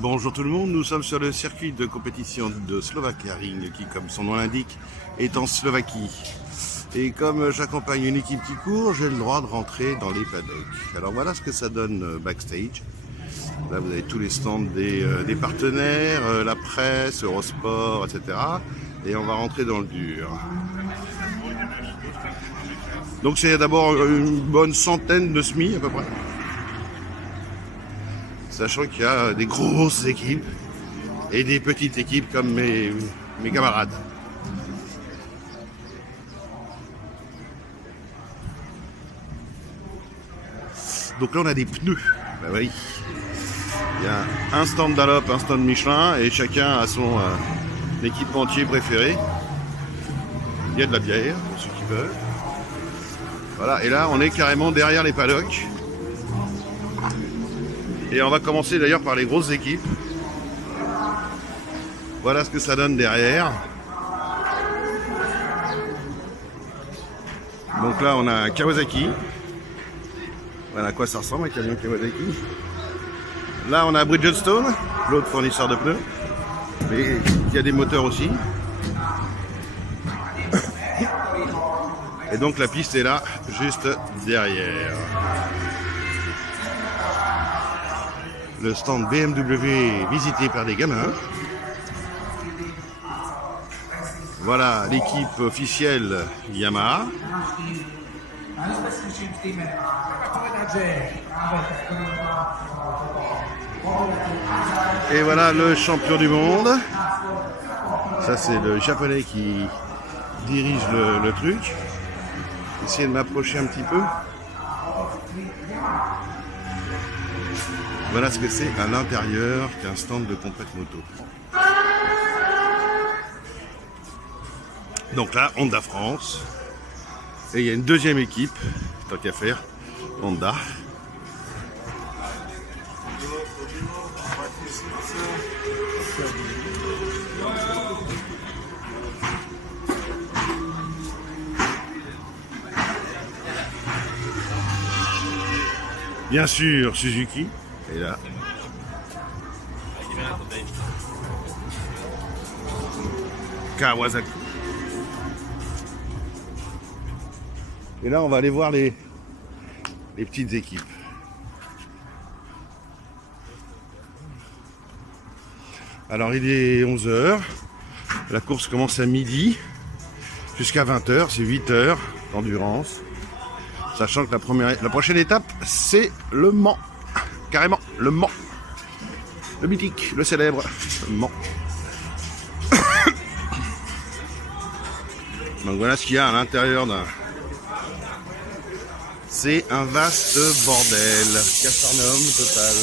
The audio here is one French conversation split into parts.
Bonjour tout le monde, nous sommes sur le circuit de compétition de Slovakia Ring qui, comme son nom l'indique, est en Slovaquie. Et comme j'accompagne une équipe qui court, j'ai le droit de rentrer dans les paddocks. Alors voilà ce que ça donne backstage. Là vous avez tous les stands des partenaires, la presse, Eurosport, etc. Et on va rentrer dans le dur. Donc c'est d'abord une bonne centaine de SMI à peu près. Sachant qu'il y a des grosses équipes et des petites équipes comme mes camarades. Donc là on a des pneus. Ben oui. Il y a un stand Dunlop, un stand Michelin et chacun a son équipementier préféré. Il y a de la bière pour ceux qui veulent. Voilà, et là on est carrément derrière les paddocks. Et on va commencer d'ailleurs par les grosses équipes. Voilà ce que ça donne derrière. Donc là on a un Kawasaki. Voilà à quoi ça ressemble un camion Kawasaki. Là on a Bridgestone, l'autre fournisseur de pneus. Mais il y a des moteurs aussi. Et donc la piste est là, juste derrière. Le stand BMW visité par des gamins. Voilà l'équipe officielle Yamaha. Et voilà le champion du monde. Ça c'est le japonais qui dirige le truc. Essayer de m'approcher un petit peu. Voilà ce que c'est à l'intérieur qu'un stand de compète moto. Donc là, Honda France. Et il y a une deuxième équipe, tant qu'à faire, Honda. Bien sûr, Suzuki. Et là. Kawasaki. Et là, on va aller voir les petites équipes. Alors, il est 11h. La course commence à midi. Jusqu'à 20h, c'est 8 heures d'endurance. Sachant que la prochaine étape, c'est le Mans. Carrément, le Mans. Le mythique, le célèbre Mans. Donc voilà ce qu'il y a à l'intérieur d'un... C'est un vaste bordel. Capharnaüm total.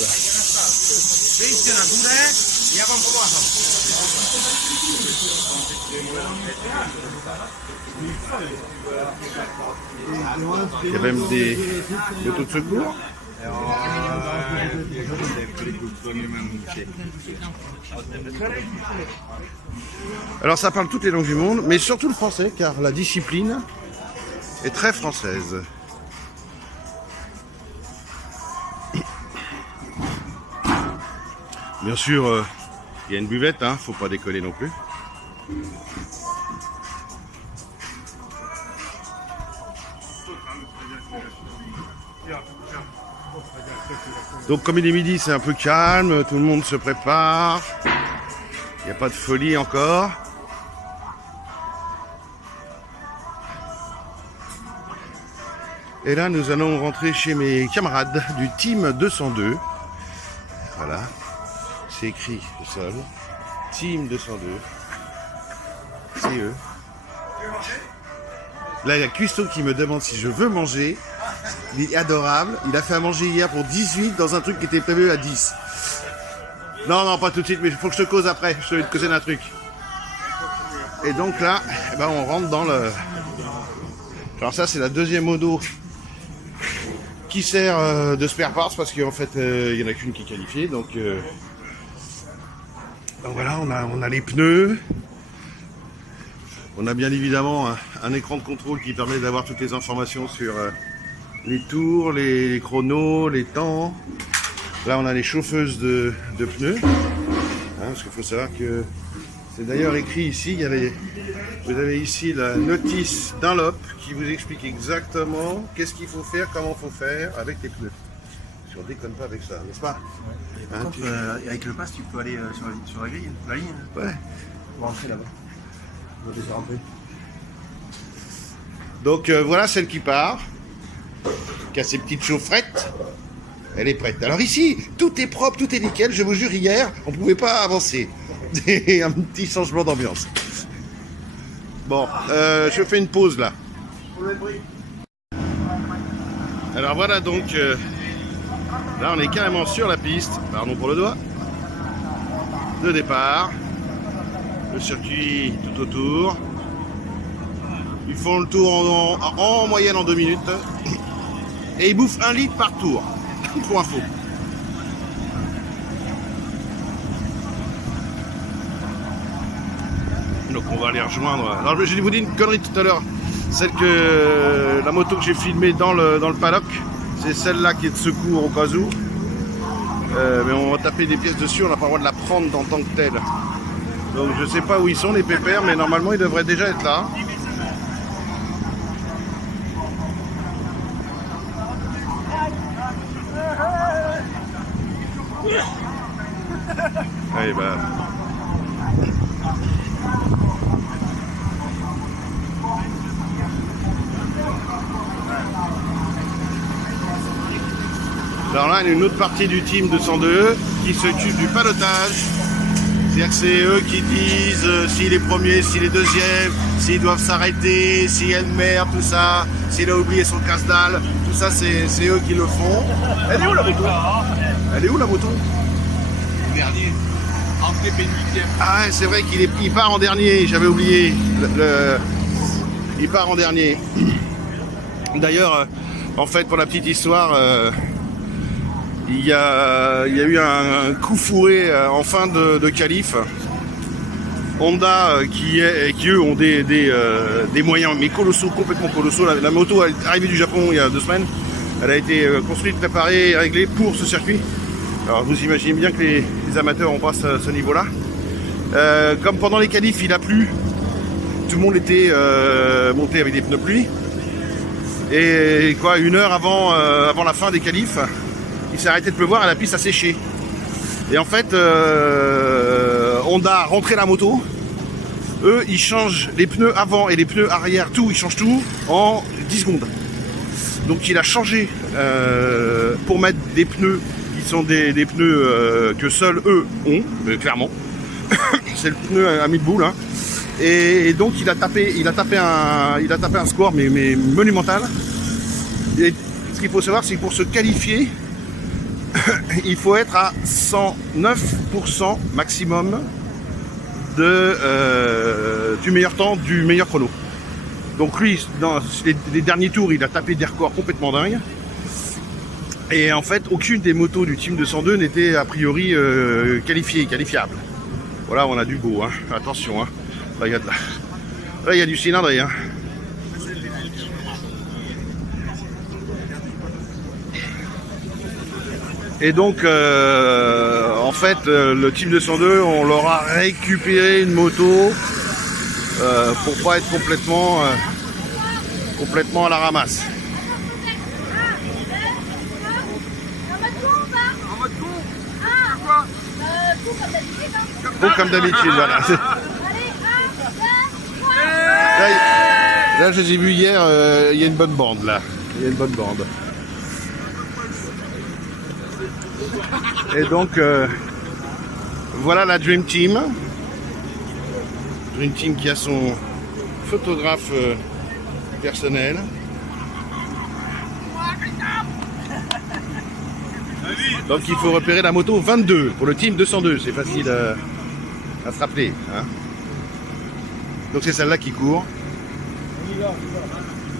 Il y a même des motos de secours. Alors ça parle toutes les langues du monde, mais surtout le français, car la discipline est très française. Bien sûr, il y a une buvette, hein, faut pas décoller non plus. Donc comme il est midi, c'est un peu calme, tout le monde se prépare. Il n'y a pas de folie encore. Et là, nous allons rentrer chez mes camarades du Team 202. Voilà, c'est écrit au sol. Team 202. C'est eux. Là, il y a Custo qui me demande si je veux manger. Il est adorable. Il a fait à manger hier pour 18 dans un truc qui était prévu à 10. Non, pas tout de suite, mais il faut que je te cause après. Je vais te causer d'un truc. Et donc là, on rentre dans le... Alors ça, c'est la deuxième moto qui sert de spare parts parce qu'en fait, il n'y en a qu'une qui est qualifiée. Donc voilà, on a les pneus. On a bien évidemment un écran de contrôle qui permet d'avoir toutes les informations sur les tours, les chronos, les temps. Là, on a les chauffeuses de pneus. Hein, parce qu'il faut savoir que c'est d'ailleurs écrit ici. Vous avez ici la notice Dunlop qui vous explique exactement qu'est-ce qu'il faut faire, comment il faut faire avec les pneus. Parce qu'on déconne pas avec ça, n'est-ce pas? Ouais. Par contre, avec le pass, tu peux aller sur la grille, la ligne. Ouais. Pour rentrer là-bas. On va laisser rentrer. Donc voilà celle qui part, qui a ses petites chaufferettes. Elle est prête. Alors ici, tout est propre, tout est nickel. Je vous jure, hier, on ne pouvait pas avancer. Un petit changement d'ambiance. Bon, je fais une pause là. Alors voilà donc, là on est carrément sur la piste. Pardon pour le doigt. De départ. Le circuit tout autour. Ils font le tour en moyenne en 2 minutes. Et ils bouffent 1 litre par tour. Pour info. Donc on va les rejoindre. Alors je vais vous dire une connerie tout à l'heure. La moto que j'ai filmée dans le paddock, c'est celle-là qui est de secours au cas où. Mais on va taper des pièces dessus, on n'a pas le droit de la prendre en tant que telle. Donc je sais pas où ils sont les pépères, mais normalement ils devraient déjà être là. Allez, bah. Alors là, il y a une autre partie du team 202 qui s'occupe du pilotage. C'est-à-dire que c'est eux qui disent s'il est premier, s'il est deuxième, s'ils doivent s'arrêter, s'il y a une merde, tout ça, s'il a oublié son casse-dalle, tout ça, c'est eux qui le font. Elle est où la moto? Elle est où la moto? Dernier. Entrée pénultième. Ah ouais, c'est vrai qu'il part en dernier, j'avais oublié. Il part en dernier. D'ailleurs, en fait, pour la petite histoire, il y a eu un coup fourré en fin de qualif. Honda qui eux ont des moyens mais colossaux, complètement colossaux. La moto est arrivée du Japon il y a 2 semaines. Elle a été construite, préparée et réglée pour ce circuit. Alors vous imaginez bien que les amateurs ont pas ce niveau-là. Comme pendant les qualifs il a plu, tout le monde était monté avec des pneus pluie. Et quoi, 1 heure avant la fin des qualifs, il s'est arrêté de pleuvoir et la piste a séché. Et en fait, Honda a rentré la moto. Eux, ils changent les pneus avant et les pneus arrière, tout, ils changent tout en 10 secondes. Donc il a changé pour mettre des pneus qui sont des pneus que seuls eux ont, clairement. C'est le pneu à 1000 boules. Hein. Et donc il a tapé un score mais monumental. Et ce qu'il faut savoir, c'est que pour se qualifier, il faut être à 109% maximum du meilleur temps, du meilleur chrono. Donc lui, dans les derniers tours, il a tapé des records complètement dingues. Et en fait, aucune des motos du Team 202 n'était a priori qualifiable. Voilà, on a du beau, hein. Attention, hein. Regarde là. Là, il y a du cylindré, hein. Et donc, en fait, le Team 202, on leur a récupéré une moto pour pas être complètement à la ramasse. Bon, comme d'habitude, voilà. Là, je les ai vus hier, il y a une bonne bande, là. Il y a une bonne bande. Et donc, voilà la Dream Team. Dream Team qui a son photographe personnel. Donc il faut repérer la moto 22 pour le Team 202, c'est facile à se rappeler. Hein. Donc c'est celle-là qui court.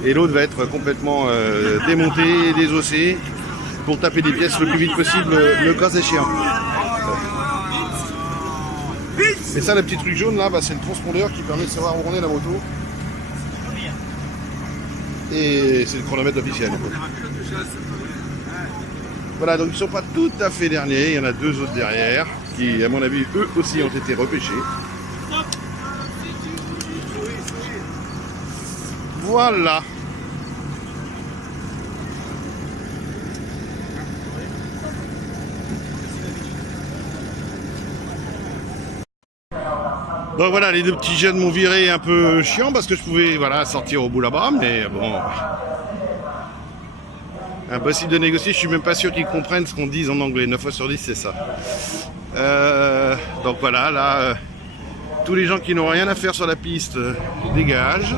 Et l'autre va être complètement démontée, désossée, pour taper des pièces le plus vite possible, le cas échéant. Et ça, le petit truc jaune là, bah, c'est le transpondeur qui permet de savoir où on est la moto. Et c'est le chronomètre officiel. Voilà, donc ils ne sont pas tout à fait derniers. Il y en a deux autres derrière qui, à mon avis, eux aussi ont été repêchés. Voilà. Donc voilà, les deux petits jeunes m'ont viré un peu chiant parce que je pouvais sortir au bout là-bas, mais bon. Impossible de négocier, je suis même pas sûr qu'ils comprennent ce qu'on dit en anglais. 9 fois sur 10, c'est ça. Donc voilà, là, tous les gens qui n'ont rien à faire sur la piste dégagent.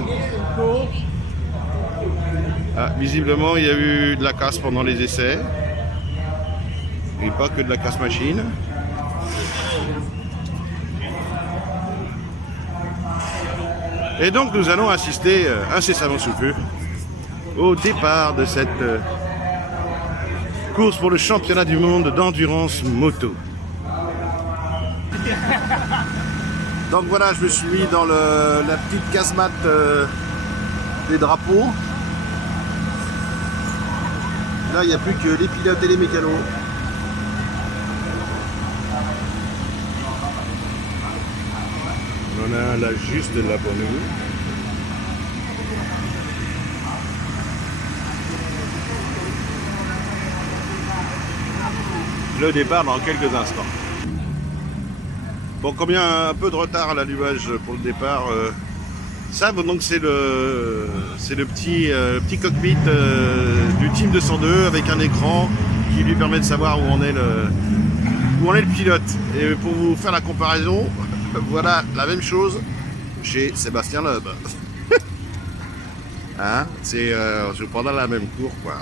Ah, visiblement, il y a eu de la casse pendant les essais. Et pas que de la casse machine. Et donc nous allons assister incessamment sous peu au départ de cette course pour le championnat du monde d'endurance moto. Donc voilà, je me suis mis dans la petite casemate des drapeaux. Là, il n'y a plus que les pilotes et les mécanos. On en a un là juste là pour nous. Le départ dans quelques instants. Bon, combien un peu de retard à l'allumage pour le départ. Ça, donc c'est le petit cockpit du Team 202 avec un écran qui lui permet de savoir où en est le pilote. Et pour vous faire la comparaison, voilà la même chose chez Sébastien Loeb. Hein, c'est pendant la même cour, quoi.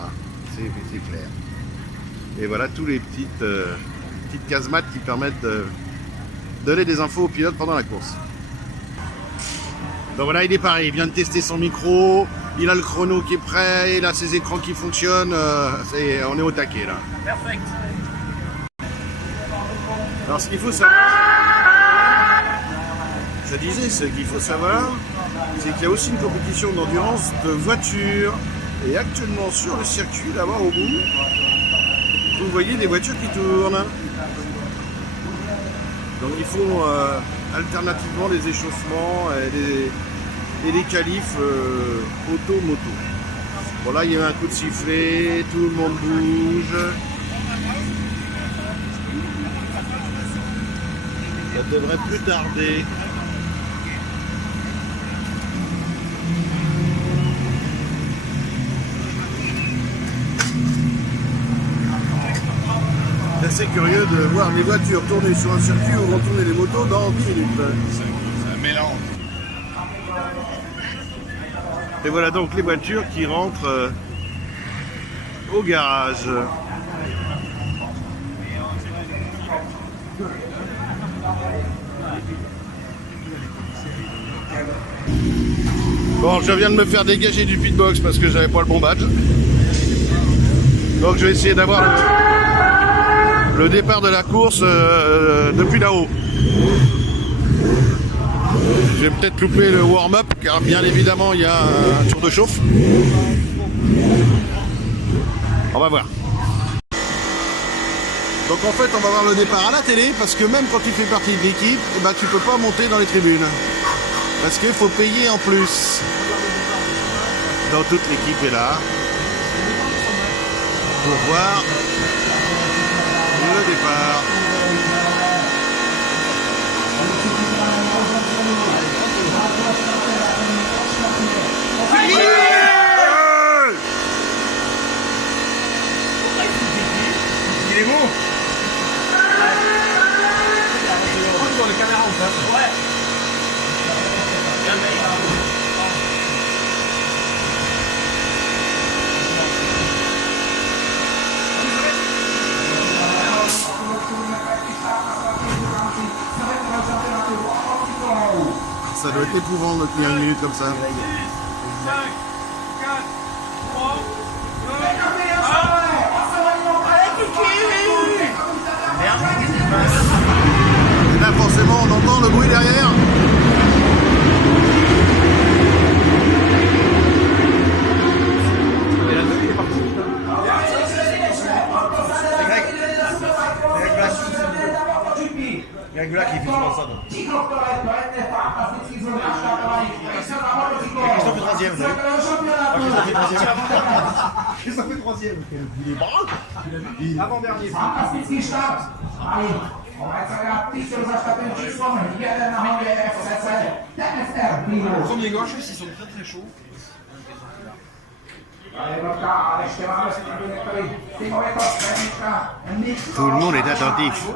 C'est clair. Et voilà tous les petites casemates qui permettent de donner des infos au pilote pendant la course. Donc voilà, il est pareil, il vient de tester son micro, il a le chrono qui est prêt, il a ses écrans qui fonctionnent, on est au taquet là. Perfect. Alors ce qu'il faut savoir, je disais, ce qu'il faut savoir, c'est qu'il y a aussi une compétition d'endurance de voitures. Et actuellement sur le circuit, là-bas au bout, vous voyez des voitures qui tournent. Donc ils font alternativement les échauffements et les qualifs auto-moto. Bon là il y a eu un coup de sifflet, tout le monde bouge. Ça devrait plus tarder. C'est assez curieux de voir les voitures tourner sur un circuit où vont tourner les motos dans 10 minutes. C'est un mélange. Et voilà donc les voitures qui rentrent au garage. Bon, je viens de me faire dégager du pitbox parce que j'avais pas le bon badge. Donc je vais essayer d'avoir le départ de la course depuis là-haut. Je vais peut-être louper le warm-up car bien évidemment il y a un tour de chauffe. On va voir. Donc en fait on va voir le départ à la télé parce que même quand tu fais partie de l'équipe, eh ben, tu peux pas monter dans les tribunes. Parce qu'il faut payer en plus. Donc toute l'équipe est là pour voir le départ. Il est bon. Sur les caméras en face. Ouais. Ça doit être éprouvant de tenir une minute comme ça. 5, 4, 3, 2, Et là forcément on entend le bruit derrière. Et la 2 il est parti. Gagula qui fait souvent ça. Donc. Christophe est troisième. Christophe est troisième. Christophe est troisième. Il est bon. Avant-dernier. Premier gauche, ils sont très très chauds. Tout le monde est attentif.